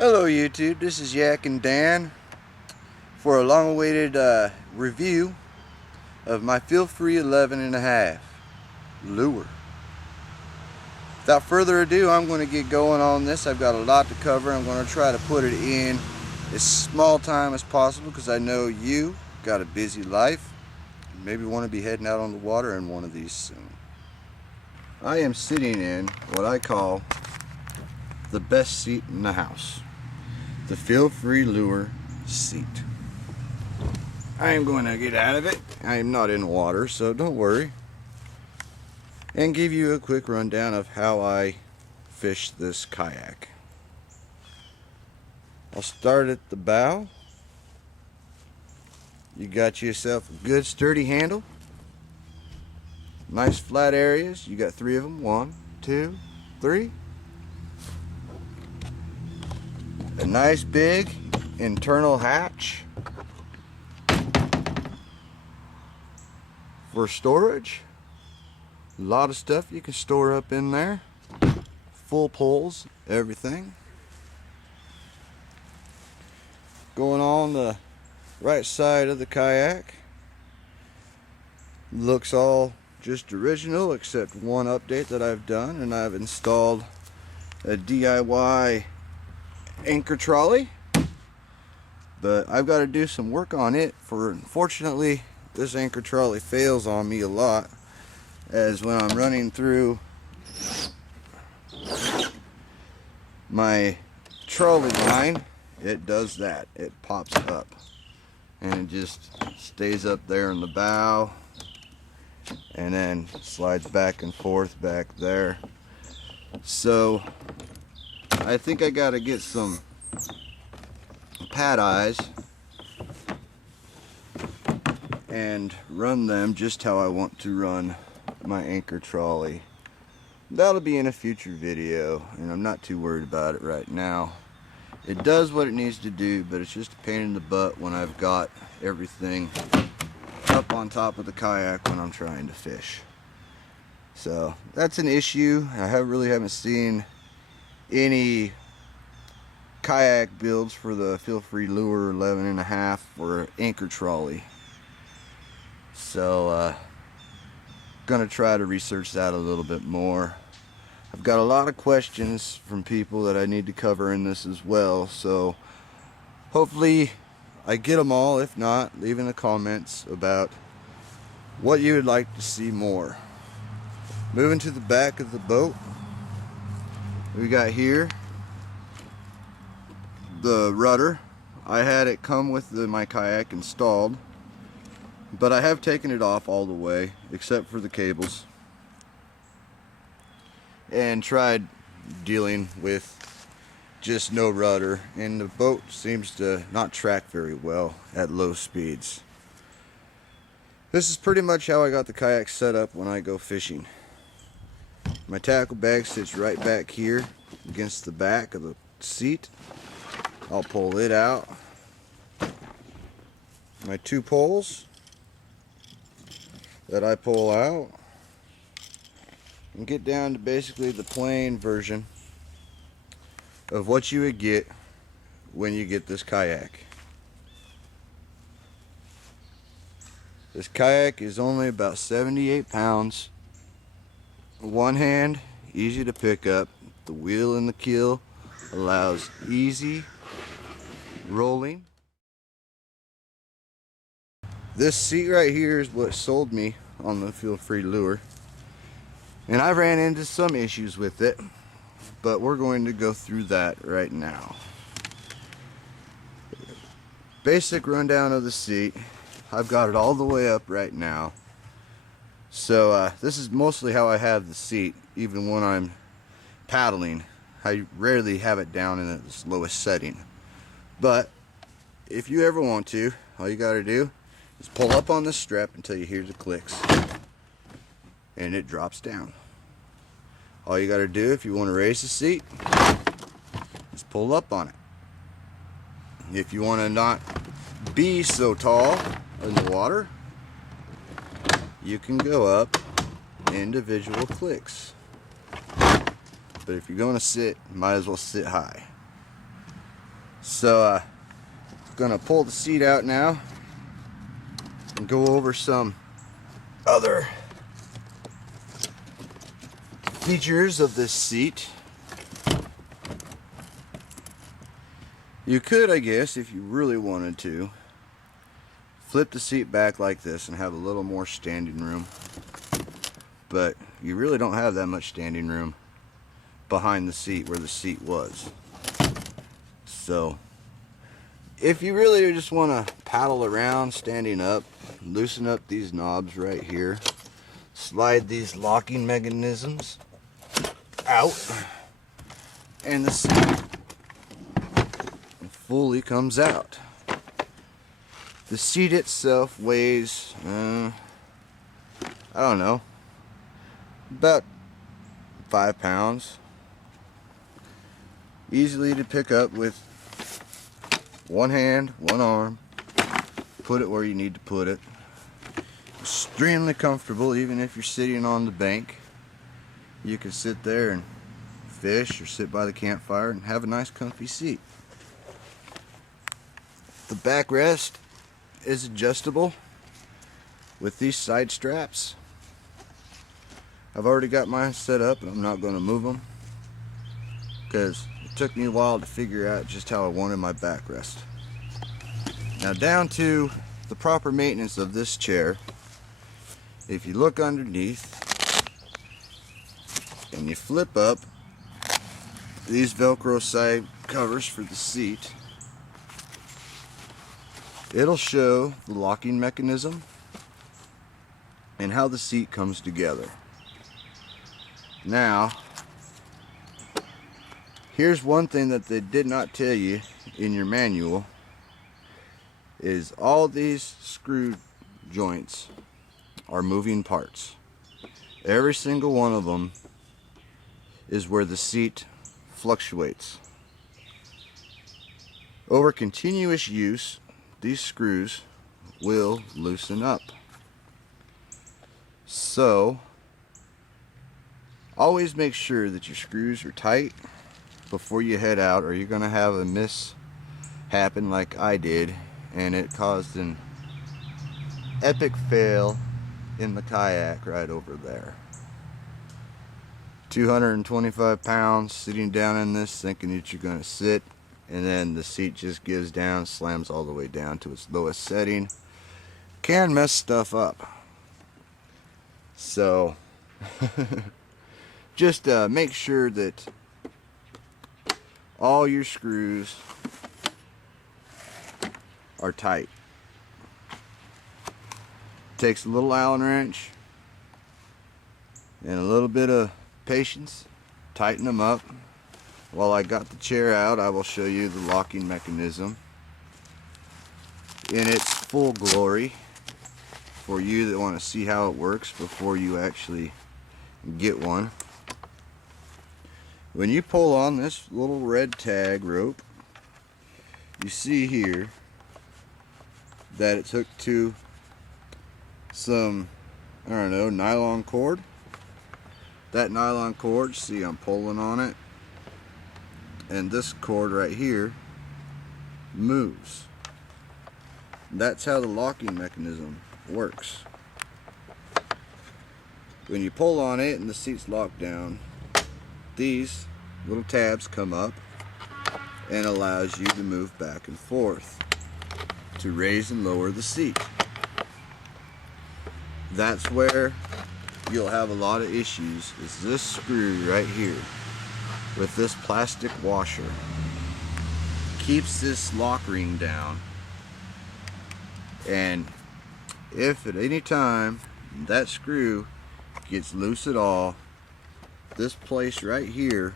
Hello YouTube, this is Yak and Dan for a long-awaited review of my FeelFree 11.5 lure. Without further ado, I'm going to get going on this. I've got a lot to cover. I'm going to try to put it in as small time as possible because I know you got a busy life. You maybe want to be heading out on the water in one of these soon. I am sitting in what I call the best seat in the house. The FeelFree lure seat. I am going to get out of it. I am not in water, so don't worry. And give you a quick rundown of how I fish this kayak. I'll start at the bow. You got yourself a good sturdy handle. Nice flat areas. You got 3 of them. 1, 2, 3. A nice big internal hatch for storage. A lot of stuff you can store up in there. Full poles, everything. Going on the right side of the kayak. Looks all just original except one update that I've done, and I've installed a DIY anchor trolley, but I've got to do some work on it. Unfortunately, this anchor trolley fails on me a lot, as when I'm running through my trolley line, it does that. It pops up and it just stays up there in the bow and then slides back and forth back there. So I think I gotta get some pad eyes and run them just how I want to run my anchor trolley. That'll be in a future video, and I'm not too worried about it right now. It does what it needs to do, but it's just a pain in the butt when I've got everything up on top of the kayak when I'm trying to fish. So that's an issue. I really haven't seen any kayak builds for the FeelFree lure 11.5 or anchor trolley. So gonna try to research that a little bit more. I've got a lot of questions from people that I need to cover in this as well, so hopefully I get them all. If not, leave in the comments about what you would like to see more. Moving to the back of the boat, we got here the rudder. I had it come with my kayak installed, but I have taken it off all the way except for the cables and tried dealing with just no rudder, and the boat seems to not track very well at low speeds. This is pretty much how I got the kayak set up when I go fishing. My tackle bag sits right back here against the back of the seat. I'll pull it out. My 2 poles that I pull out and get down to basically the plain version of what you would get when you get this kayak. This kayak is only about 78 pounds. One hand, easy to pick up. The wheel and the keel allows easy rolling. This seat right here is what sold me on the FeelFree lure, and I ran into some issues with it, but we're going to go through that right now. Basic rundown of the seat. I've got it all the way up right now, so this is mostly how I have the seat. Even when I'm paddling, I rarely have it down in its lowest setting, but if you ever want to, all you got to do is pull up on the strap until you hear the clicks and it drops down. All you got to do if you want to raise the seat is pull up on it. If you want to not be so tall in the water, you can go up individual clicks. But if you're going to sit, you might as well sit high. So gonna pull the seat out now and go over some other features of this seat. You could, I guess, if you really wanted to, flip the seat back like this and have a little more standing room, but you really don't have that much standing room behind the seat where the seat was. So if you really just want to paddle around standing up, loosen up these knobs right here, slide these locking mechanisms out, and the seat fully comes out. The seat itself weighs, I don't know, about 5 pounds. Easily to pick up with one hand, one arm. Put it where you need to put it. Extremely comfortable, even if you're sitting on the bank. You can sit there and fish or sit by the campfire and have a nice comfy seat. The backrest is adjustable with these side straps. I've already got mine set up and I'm not going to move them because it took me a while to figure out just how I wanted my backrest. Now down to the proper maintenance of this chair. If you look underneath and you flip up these Velcro side covers for the seat, it'll show the locking mechanism and how the seat comes together. Now, here's one thing that they did not tell you in your manual, is all these screw joints are moving parts. Every single one of them is where the seat fluctuates. Over continuous use, these screws will loosen up. So always make sure that your screws are tight before you head out, or you're going to have a miss happen like I did, and it caused an epic fail in the kayak right over there. 225 pounds sitting down in this thinking that you're going to sit, and then the seat just gives down, slams all the way down to its lowest setting. Can mess stuff up. So just make sure that all your screws are tight. Takes a little Allen wrench and a little bit of patience. Tighten them up. While I got the chair out, I will show you the locking mechanism in its full glory for you that want to see how it works before you actually get one. When you pull on this little red tag rope, you see here that it's hooked to some, I don't know, nylon cord. That nylon cord, see I'm pulling on it, and this cord right here moves. That's how the locking mechanism works. When you pull on it and the seat's locked down, these little tabs come up and allows you to move back and forth to raise and lower the seat. That's where you'll have a lot of issues, is this screw right here with this plastic washer. Keeps this lock ring down, and if at any time that screw gets loose at all, this place right here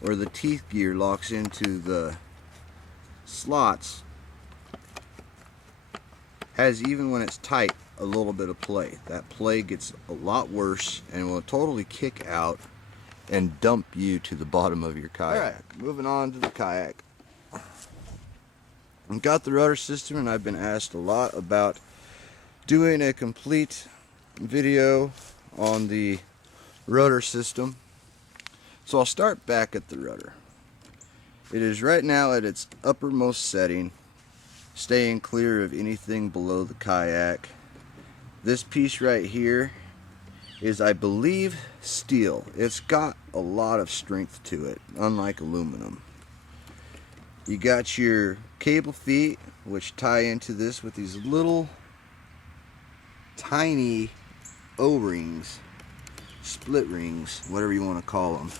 where the teeth gear locks into the slots has, even when it's tight, a little bit of play. That play gets a lot worse and will totally kick out and dump you to the bottom of your kayak. Alright, moving on to the kayak. I've got the rudder system, and I've been asked a lot about doing a complete video on the rudder system. So I'll start back at the rudder. It is right now at its uppermost setting, staying clear of anything below the kayak. This piece right here is, I believe, steel. It's got a lot of strength to it, unlike aluminum. You got your cable feet, which tie into this with these little tiny O-rings, split rings, whatever you want to call them,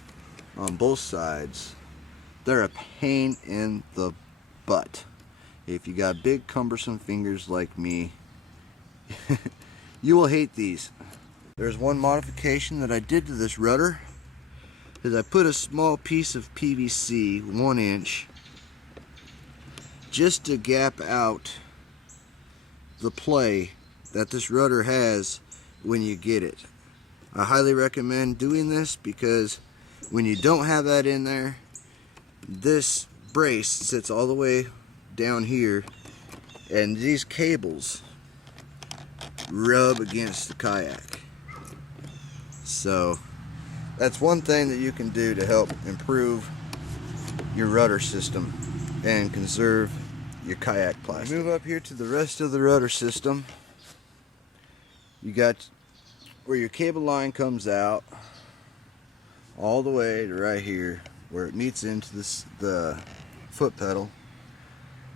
on both sides. They're a pain in the butt. If you got big cumbersome fingers like me, you will hate these. There's one modification that I did to this rudder, is I put a small piece of PVC, 1 inch, just to gap out the play that this rudder has when you get it. I highly recommend doing this because when you don't have that in there, this brace sits all the way down here and these cables rub against the kayak. So that's one thing that you can do to help improve your rudder system and conserve your kayak plastic. Move up here to the rest of the rudder system. You got where your cable line comes out all the way to right here where it meets into the foot pedal.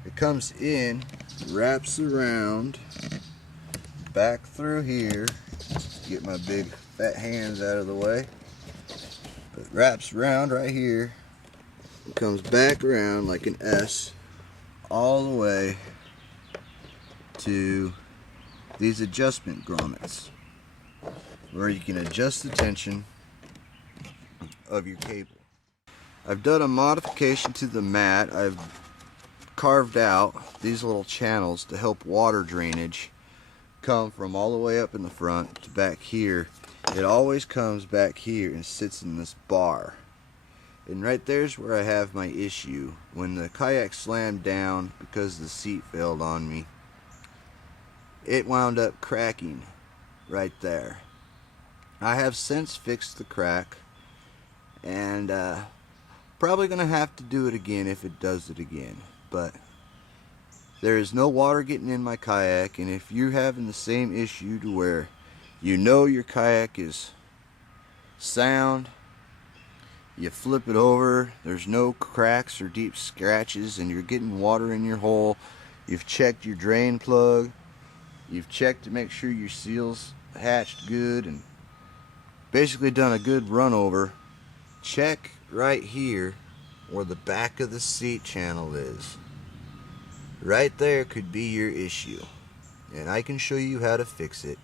It comes in, wraps around, back through here. Get my big fat hands out of the way. It wraps around right here. It comes back around like an S all the way to these adjustment grommets where you can adjust the tension of your cable. I've done a modification to the mat. I've carved out these little channels to help water drainage come from all the way up in the front to back here. It always comes back here and sits in this bar. And right there's where I have my issue. When the kayak slammed down because the seat failed on me, it wound up cracking right there. I have since fixed the crack, and probably gonna have to do it again if it does it again. But there is no water getting in my kayak, and if you're having the same issue to where you know your kayak is sound, you flip it over, there's no cracks or deep scratches, and you're getting water in your hole, you've checked your drain plug, you've checked to make sure your seal's hatched good, and basically done a good run over, check right here where the back of the seat channel is. Right there could be your issue, and I can show you how to fix it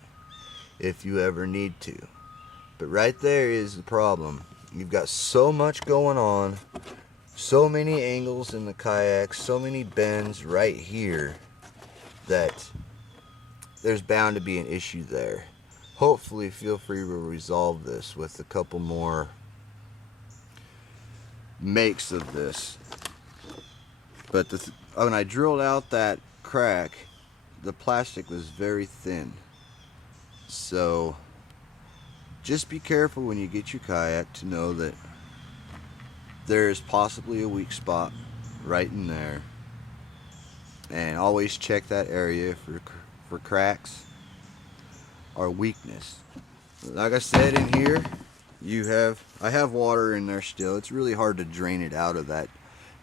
if you ever need to. But right there is the problem. You've got so much going on, so many angles in the kayak, so many bends right here, that there's bound to be an issue there. Hopefully FeelFree will resolve this with a couple more makes of this. But when I drilled out that crack, the plastic was very thin. So just be careful when you get your kayak to know that there is possibly a weak spot right in there. And always check that area for cracks or weakness. Like I said, in here I have water in there still. It's really hard to drain it out of that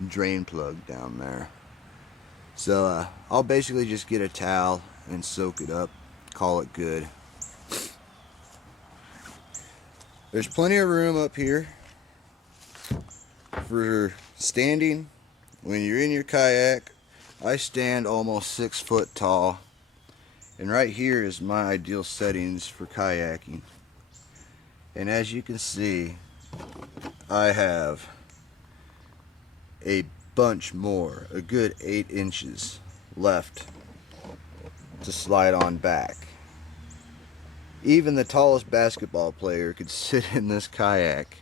drain plug down there. So I'll basically just get a towel and soak it up, call it good. There's plenty of room up here for standing. When you're in your kayak, I stand almost 6 foot tall, and right here is my ideal settings for kayaking. And as you can see, I have a bunch more, a good 8 inches left to slide on back. Even the tallest basketball player could sit in this kayak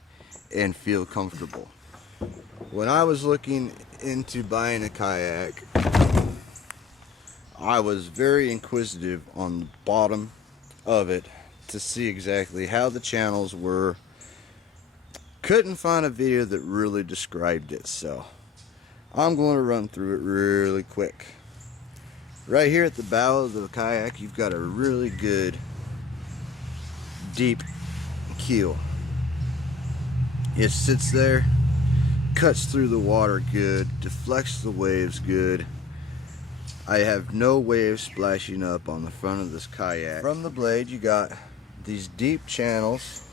and feel comfortable. When I was looking into buying a kayak, I was very inquisitive on the bottom of it to see exactly how the channels were. Couldn't find a video that really described it, so I'm going to run through it really quick. Right here at the bow of the kayak, you've got a really good deep keel. It sits there, cuts through the water good, deflects the waves good. I have no waves splashing up on the front of this kayak. From the blade, you got these deep channels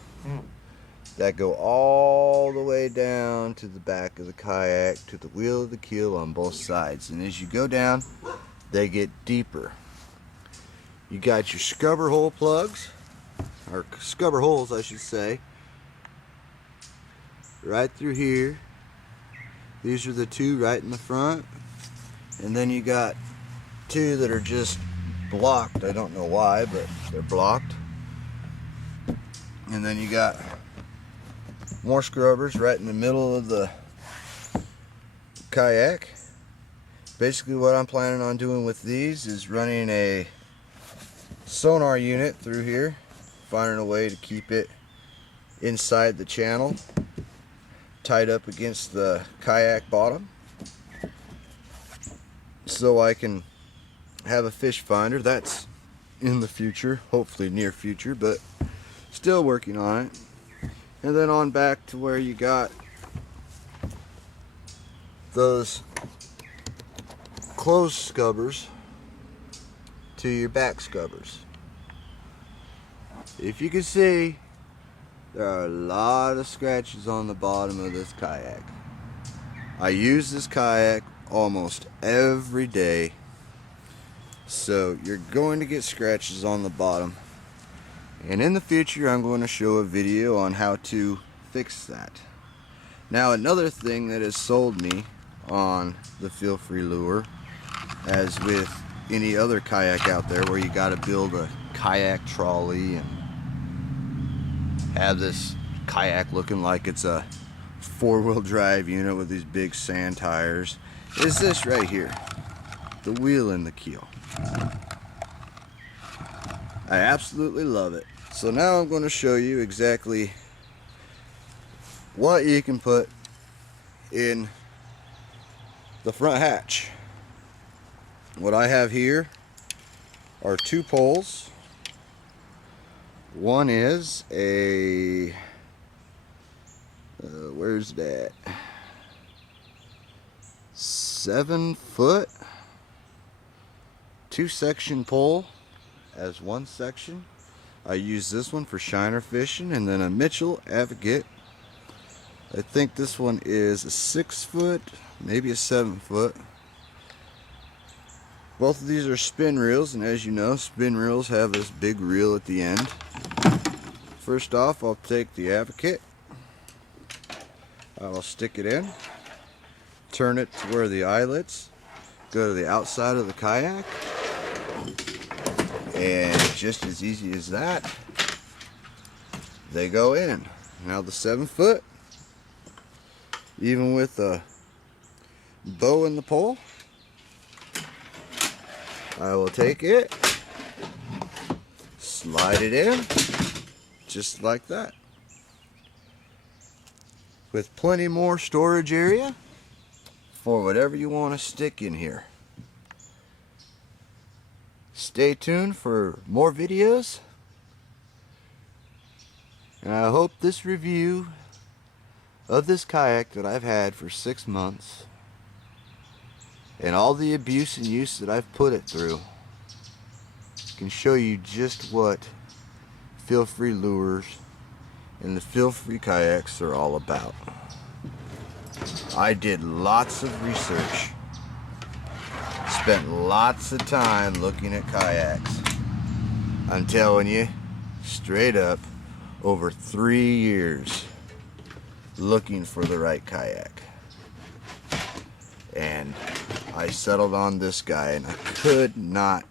that go all the way down to the back of the kayak, to the wheel of the keel on both sides. And as you go down, they get deeper. You got your scrubber hole plugs, or scrubber holes I should say, right through here. These are the two right in the front. And then you got two that are just blocked. I don't know why, but they're blocked. And then you got more scrubbers right in the middle of the kayak. Basically what I'm planning on doing with these is running a sonar unit through here, finding a way to keep it inside the channel, tied up against the kayak bottom, so I can have a fish finder. That's in the future, hopefully near future, but still working on it. And then on back to where you got those closed scubbers to your back scubbers. If you can see, there are a lot of scratches on the bottom of this kayak. I use this kayak almost every day, so you're going to get scratches on the bottom. And in the future, I'm going to show a video on how to fix that. Now, another thing that has sold me on the FeelFree lure, as with any other kayak out there where you got to build a kayak trolley and have this kayak looking like it's a four-wheel drive unit with these big sand tires, is this right here, the wheel in the keel. I absolutely love it. So now I'm going to show you exactly what you can put in the front hatch. What I have here are two poles. One is a where's that, 7-foot 2-section pole as one section. I use this one for shiner fishing, and then a Mitchell Advocate. I think this one is a 6-foot, maybe a 7-foot. Both of these are spin reels, and as you know, spin reels have this big reel at the end. First off, I'll take the Advocate. I will stick it in, turn it to where the eyelets go to the outside of the kayak, and just as easy as that, they go in. Now the 7-foot, even with a bow in the pole, I will take it, slide it in, just like that, with plenty more storage area for whatever you want to stick in here. Stay tuned for more videos, and I hope this review of this kayak that I've had for 6 months and all the abuse and use that I've put it through can show you just what FeelFree lures and the FeelFree kayaks are all about. I did lots of research, spent lots of time looking at kayaks. I'm telling you, straight up, over 3 years looking for the right kayak. And I settled on this guy, and I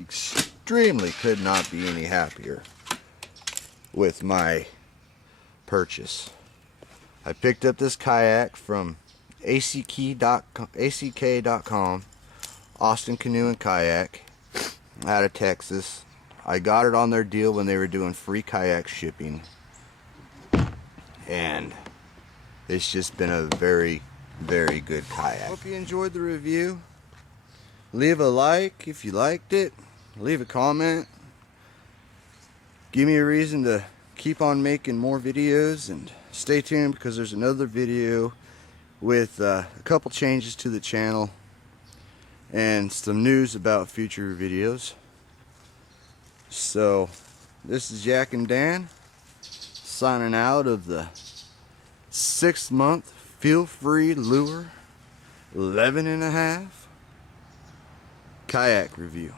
extremely could not be any happier with my purchase. I picked up this kayak from ack.com, Austin Canoe and Kayak, out of Texas. I got it on their deal when they were doing free kayak shipping, and it's just been a very, very good kayak. Hope you enjoyed the review. Leave a like if you liked it. Leave a comment. Give me a reason to keep on making more videos, and stay tuned because there's another video with a couple changes to the channel and some news about future videos. So this is Yak and Dan signing out of the 6-month FeelFree Lure 11.5 kayak review.